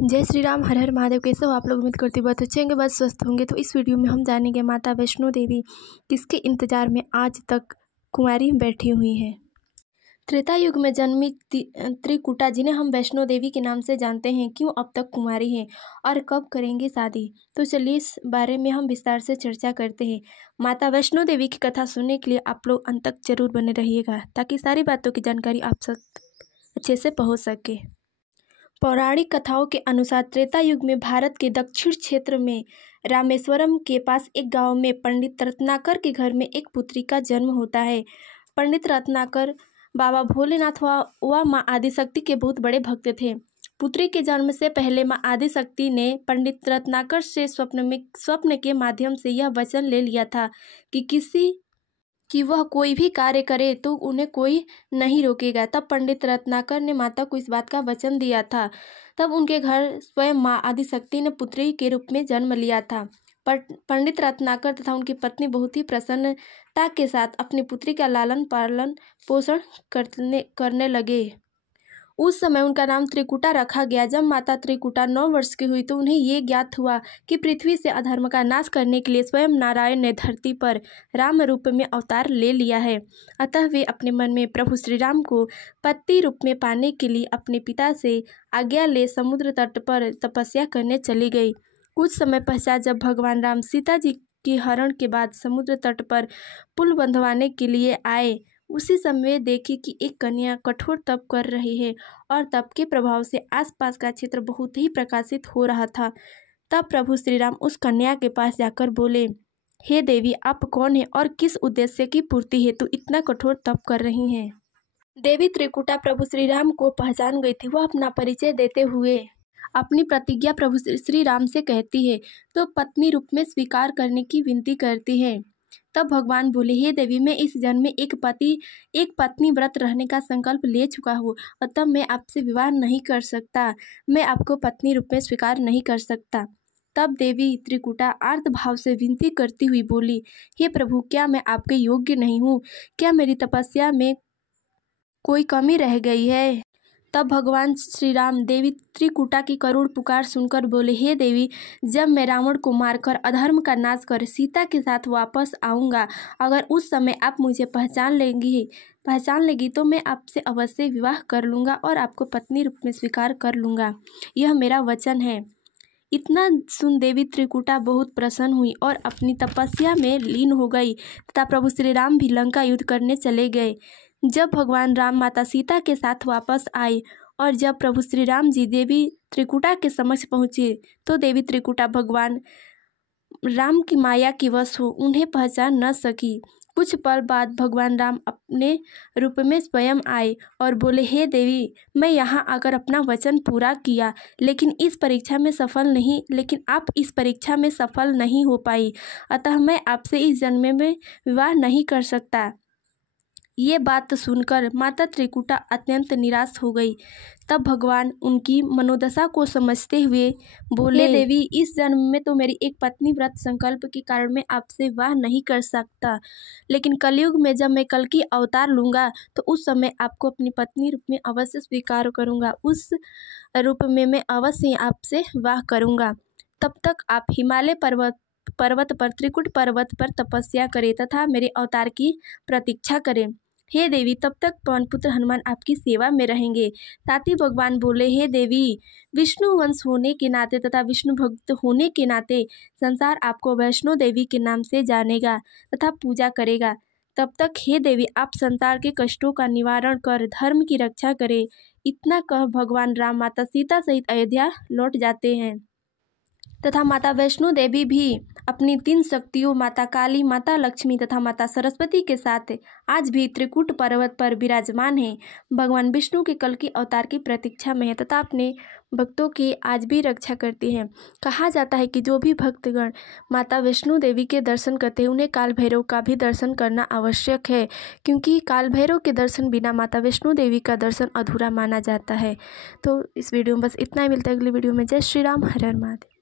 जय श्री राम, हर हर महादेव। कैसे हो आप लोग? उम्मीद करती बहुत अच्छे होंगे, बहुत स्वस्थ होंगे। तो इस वीडियो में हम जानेंगे माता वैष्णो देवी किसके इंतजार में आज तक कुंवारी बैठी हुई हैं। त्रेता युग में जन्मी त्रिकुटा, जिन्हें हम वैष्णो देवी के नाम से जानते हैं, क्यों अब तक कुंवारी हैं और कब करेंगे शादी? तो चलिए इस बारे में हम विस्तार से चर्चा करते हैं। माता वैष्णो देवी की कथा सुनने के लिए आप लोग अंत तक जरूर बने रहिएगा, ताकि सारी बातों की जानकारी आप सब अच्छे से पहुँच सके। पौराणिक कथाओं के अनुसार त्रेता युग में भारत के दक्षिण क्षेत्र में रामेश्वरम के पास एक गांव में पंडित रत्नाकर के घर में एक पुत्री का जन्म होता है। पंडित रत्नाकर बाबा भोलेनाथ व माँ आदिशक्ति के बहुत बड़े भक्त थे। पुत्री के जन्म से पहले माँ आदिशक्ति ने पंडित रत्नाकर से स्वप्न के माध्यम से यह वचन ले लिया था कि वह कोई भी कार्य करे तो उन्हें कोई नहीं रोकेगा। तब पंडित रत्नाकर ने माता को इस बात का वचन दिया था। तब उनके घर स्वयं माँ आदिशक्ति ने पुत्री के रूप में जन्म लिया था। पंडित रत्नाकर तथा उनकी पत्नी बहुत ही प्रसन्नता के साथ अपनी पुत्री का लालन पालन पोषण करने लगे। उस समय उनका नाम त्रिकुटा रखा गया। जब माता त्रिकुटा 9 वर्ष की हुई तो उन्हें ये ज्ञात हुआ कि पृथ्वी से अधर्म का नाश करने के लिए स्वयं नारायण ने धरती पर राम रूप में अवतार ले लिया है। अतः वे अपने मन में प्रभु श्री राम को पति रूप में पाने के लिए अपने पिता से आज्ञा ले समुद्र तट पर तपस्या करने चली गई। कुछ समय पश्चात जब भगवान राम सीता जी के हरण के बाद समुद्र तट पर पुल बंधवाने के लिए आए, उसी समय देखी कि एक कन्या कठोर तप कर रही है और तप के प्रभाव से आसपास का क्षेत्र बहुत ही प्रकाशित हो रहा था। तब प्रभु श्री राम उस कन्या के पास जाकर बोले, हे देवी, आप कौन हैं और किस उद्देश्य की पूर्ति हेतु इतना कठोर तप कर रही हैं? देवी त्रिकुटा प्रभु श्री राम को पहचान गई थी। वह अपना परिचय देते हुए अपनी प्रतिज्ञा प्रभु श्री राम से कहती है तो पत्नी रूप में स्वीकार करने की विनती करती है। तब भगवान बोले, हे देवी, मैं इस जन्म में एक पत्नी व्रत रहने का संकल्प ले चुका हूँ, अतः मैं आपसे विवाह नहीं कर सकता। मैं आपको पत्नी रूप में स्वीकार नहीं कर सकता। तब देवी त्रिकुटा आर्त भाव से विनती करती हुई बोली, हे प्रभु, क्या मैं आपके योग्य नहीं हूँ? क्या मेरी तपस्या में कोई कमी रह गई है? तब भगवान श्री राम देवी त्रिकुटा की करुण पुकार सुनकर बोले, हे देवी, जब मैं रावण को मारकर अधर्म का नाश कर सीता के साथ वापस आऊँगा, अगर उस समय आप मुझे पहचान लेगी तो मैं आपसे अवश्य विवाह कर लूँगा और आपको पत्नी रूप में स्वीकार कर लूँगा। यह मेरा वचन है। इतना सुन देवी त्रिकुटा बहुत प्रसन्न हुई और अपनी तपस्या में लीन हो गई तथा प्रभु श्री राम भी लंका युद्ध करने चले गए। जब भगवान राम माता सीता के साथ वापस आए और जब प्रभु श्री राम जी देवी त्रिकुटा के समक्ष पहुँचे तो देवी त्रिकुटा भगवान राम की माया की वश हो उन्हें पहचान न सकी। कुछ पल बाद भगवान राम अपने रूप में स्वयं आए और बोले, हे देवी, मैं यहाँ आकर अपना वचन पूरा किया, लेकिन आप इस परीक्षा में सफल नहीं हो पाई, अतः मैं आपसे इस जन्म में विवाह नहीं कर सकता। ये बात सुनकर माता त्रिकुटा अत्यंत निराश हो गई। तब भगवान उनकी मनोदशा को समझते हुए बोले, देवी, इस जन्म में तो मेरी एक पत्नी व्रत संकल्प के कारण मैं आपसे विवाह नहीं कर सकता, लेकिन कलयुग में जब मैं कल की अवतार लूँगा तो उस समय आपको अपनी पत्नी रूप में अवश्य स्वीकार करूँगा। उस रूप में मैं अवश्य आपसे विवाह करूँगा। तब तक आप हिमालय पर्वत पर त्रिकुट पर्वत पर तपस्या करें तथा मेरे अवतार की प्रतीक्षा करें। हे देवी, तब तक पवनपुत्र हनुमान आपकी सेवा में रहेंगे। साथ ही भगवान बोले, हे देवी, विष्णु वंश होने के नाते तथा विष्णु भक्त होने के नाते संसार आपको वैष्णो देवी के नाम से जानेगा तथा पूजा करेगा। तब तक हे देवी, आप संसार के कष्टों का निवारण कर धर्म की रक्षा करें। इतना कह भगवान राम माता सीता सहित अयोध्या लौट जाते हैं तथा माता वैष्णो देवी भी अपनी 3 शक्तियों माता काली, माता लक्ष्मी तथा माता सरस्वती के साथ आज भी त्रिकुट पर्वत पर विराजमान है। भगवान विष्णु के कल की अवतार की प्रतीक्षा में है तथा अपने भक्तों की आज भी रक्षा करती हैं। कहा जाता है कि जो भी भक्तगण माता वैष्णो देवी के दर्शन करते हैं उन्हें काल भैरव का भी दर्शन करना आवश्यक है, क्योंकि काल भैरव के दर्शन बिना माता वैष्णो देवी का दर्शन अधूरा माना जाता है। तो इस वीडियो में बस इतना ही। मिलता है अगली वीडियो में। जय श्री राम, हर हर महादेव।